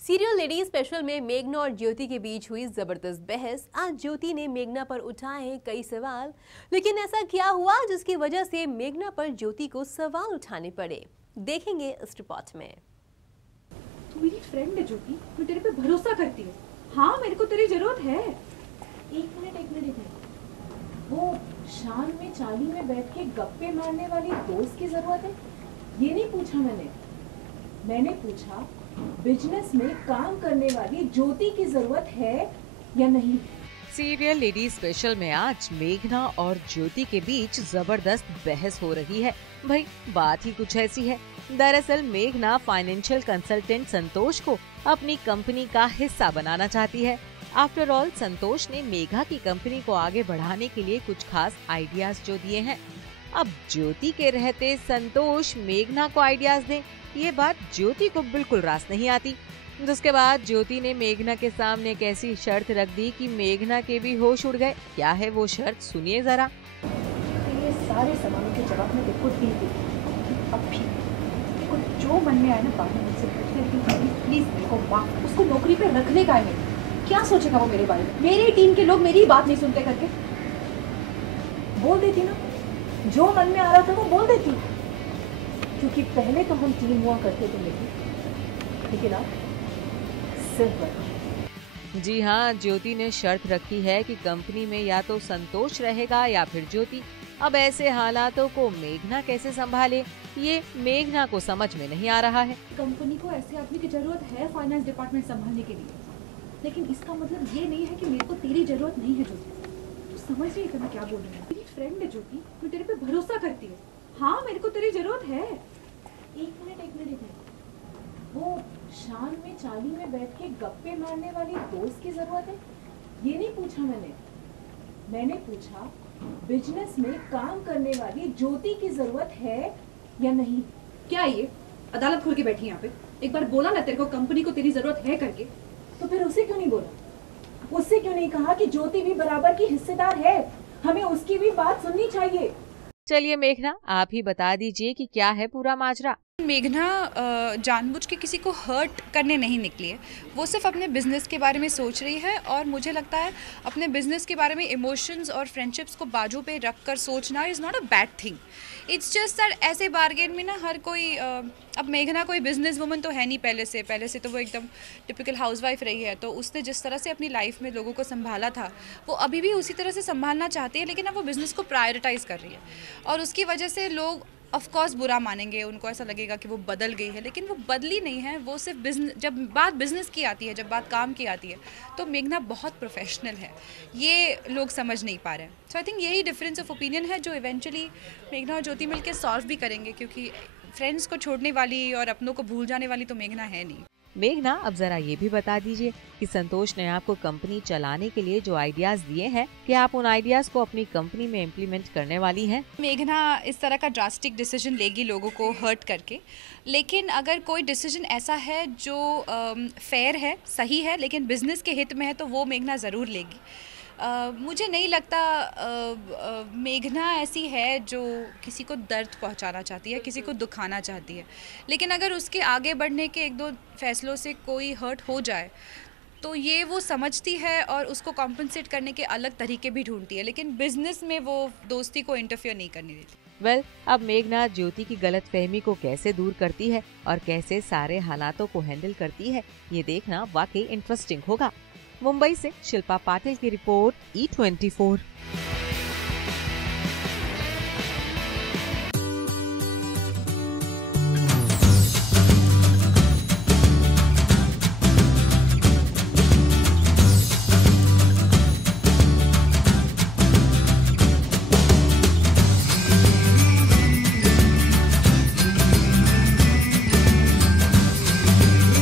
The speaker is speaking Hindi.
सीरियल लेडी स्पेशल में मेघना और ज्योति के बीच हुई जबरदस्त बहस। आज ज्योति ने मेघना पर उठाए हैं कई सवाल, लेकिन ऐसा क्या हुआ जिसकी वजह से मेघना पर ज्योति को सवाल उठाने पड़े, देखेंगे इस रिपोर्ट में। तू मेरी फ्रेंड है ज्योति, मैं तेरे पे भरोसा करती हूँ। हाँ, मेरे को तेरी जरूरत है। एक मिनट। वो शाम में चाली में बैठ के गप्पे मारने वाली दोस्त की जरूरत है, ये नहीं पूछा मैंने पूछा बिजनेस में काम करने वाली ज्योति की जरूरत है या नहीं। सीरियल लेडी स्पेशल में आज मेघना और ज्योति के बीच जबरदस्त बहस हो रही है। भाई बात ही कुछ ऐसी है। दरअसल मेघना फाइनेंशियल कंसल्टेंट संतोष को अपनी कंपनी का हिस्सा बनाना चाहती है। आफ्टर ऑल संतोष ने मेघा की कंपनी को आगे बढ़ाने के लिए कुछ खास आइडियाज जो दिए हैं। अब ज्योति के रहते संतोष मेघना को आइडियाज दें, ये बात ज्योति को बिल्कुल रास नहीं आती। उसके बाद ज्योति ने मेघना के सामने एक ऐसी शर्त रख दी कि मेघना के भी होश उड़ गए। क्या है वो शर्त, सुनिए जरा। ये सारे सवालों के जवाब मैं देखो दे दी। अब भी देखो जो मन में आए ना बात मुझसे पूछ लेती, प्लीज मेरे को माफ। उसको नौकरी पे रखने का है, क्या सोचेगा वो मेरे बारे में? मेरी टीम के लोग मेरी बात नहीं सुनते करके बोल देती ना, जो मन में आ रहा था वो बोल देती, क्योंकि पहले तो हम टीम हुआ करते थे लेकिन अब सिर्फ। जी हाँ, ज्योति ने शर्त रखी है कि कंपनी में या तो संतोष रहेगा या फिर ज्योति। अब ऐसे हालातों को मेघना कैसे संभाले, ये मेघना को समझ में नहीं आ रहा है। कंपनी को ऐसे आदमी की जरूरत है फाइनेंस डिपार्टमेंट संभालने के लिए, लेकिन इसका मतलब ये नहीं है कि मेरे को तेरी जरूरत नहीं है ज्योति। तू समझ रही है मैं क्या बोल रही हूँ? मेरी फ्रेंड है ज्योति, मैं तेरे पे भरोसा करती हूँ। हाँ, मेरे को तेरी जरूरत है। एक मिनट। वो शाम में चाली में बैठ के गप्पे मारने वाली दोस्त की जरूरत है, ये नहीं पूछा मैंने पूछा बिजनेस में काम करने वाली ज्योति की जरूरत है या नहीं। क्या ये अदालत खोल के बैठी यहाँ पे? एक बार बोला ना तेरे को कंपनी को तेरी जरूरत है करके, तो फिर उसे क्यों नहीं बोला? उससे क्यों नहीं कहा कि ज्योति भी बराबर की हिस्सेदार है, हमें उसकी भी बात सुननी चाहिए। चलिए मेघना, आप ही बता दीजिए कि क्या है पूरा माजरा। मेघना जानबूझ के किसी को हर्ट करने नहीं निकली है। वो सिर्फ अपने बिजनेस के बारे में सोच रही है, और मुझे लगता है अपने बिजनेस के बारे में इमोशंस और फ्रेंडशिप्स को बाजू पे रख कर सोचना is not a bad thing. It's just that ऐसे बार्गेन में ना हर कोई अब मेघना कोई बिजनेस वुमन तो है नहीं पहले से तो वो एकदम टिपिकल हाउसवाइफ रही है। तो उसने जिस तरह से अपनी लाइफ में लोगों को संभाला था, वो अभी भी उसी तरह से संभालना चाहती है, लेकिन अब वो बिज़नेस को प्रायोरिटाइज़ कर रही है, और उसकी वजह से लोग ऑफ कोर्स बुरा मानेंगे। उनको ऐसा लगेगा कि वो बदल गई है, लेकिन वो बदली नहीं है। वो सिर्फ बिजनेस, जब बात बिजनेस की आती है, जब बात काम की आती है, तो मेघना बहुत प्रोफेशनल है। ये लोग समझ नहीं पा रहे हैं। सो आई थिंक यही डिफरेंस ऑफ ओपिनियन है जो इवेंचुअली मेघना और ज्योति मिलकर सॉल्व भी करेंगे, क्योंकि फ्रेंड्स को छोड़ने वाली और अपनों को भूल जाने वाली तो मेघना है नहीं। मेघना, अब जरा ये भी बता दीजिए कि संतोष ने आपको कंपनी चलाने के लिए जो आइडियाज दिए हैं, कि आप उन आइडियाज को अपनी कंपनी में इम्प्लीमेंट करने वाली हैं? मेघना इस तरह का ड्रास्टिक डिसीजन लेगी लोगों को हर्ट करके, लेकिन अगर कोई डिसीजन ऐसा है जो फेयर है, सही है, लेकिन बिजनेस के हित में है, तो वो मेघना ज़रूर लेगी। मुझे नहीं लगता मेघना ऐसी है जो किसी को दर्द पहुंचाना चाहती है, किसी को दुखाना चाहती है। लेकिन अगर उसके आगे बढ़ने के एक दो फैसलों से कोई हर्ट हो जाए, तो ये वो समझती है और उसको कॉम्पनसेट करने के अलग तरीके भी ढूंढती है, लेकिन बिजनेस में वो दोस्ती को इंटरफेयर नहीं करने देती। अब मेघना ज्योति की गलतफहमी को कैसे दूर करती है और कैसे सारे हालातों को हैंडल करती है, ये देखना वाकई इंटरेस्टिंग होगा। मुंबई से शिल्पा पाटिल की रिपोर्ट, E24।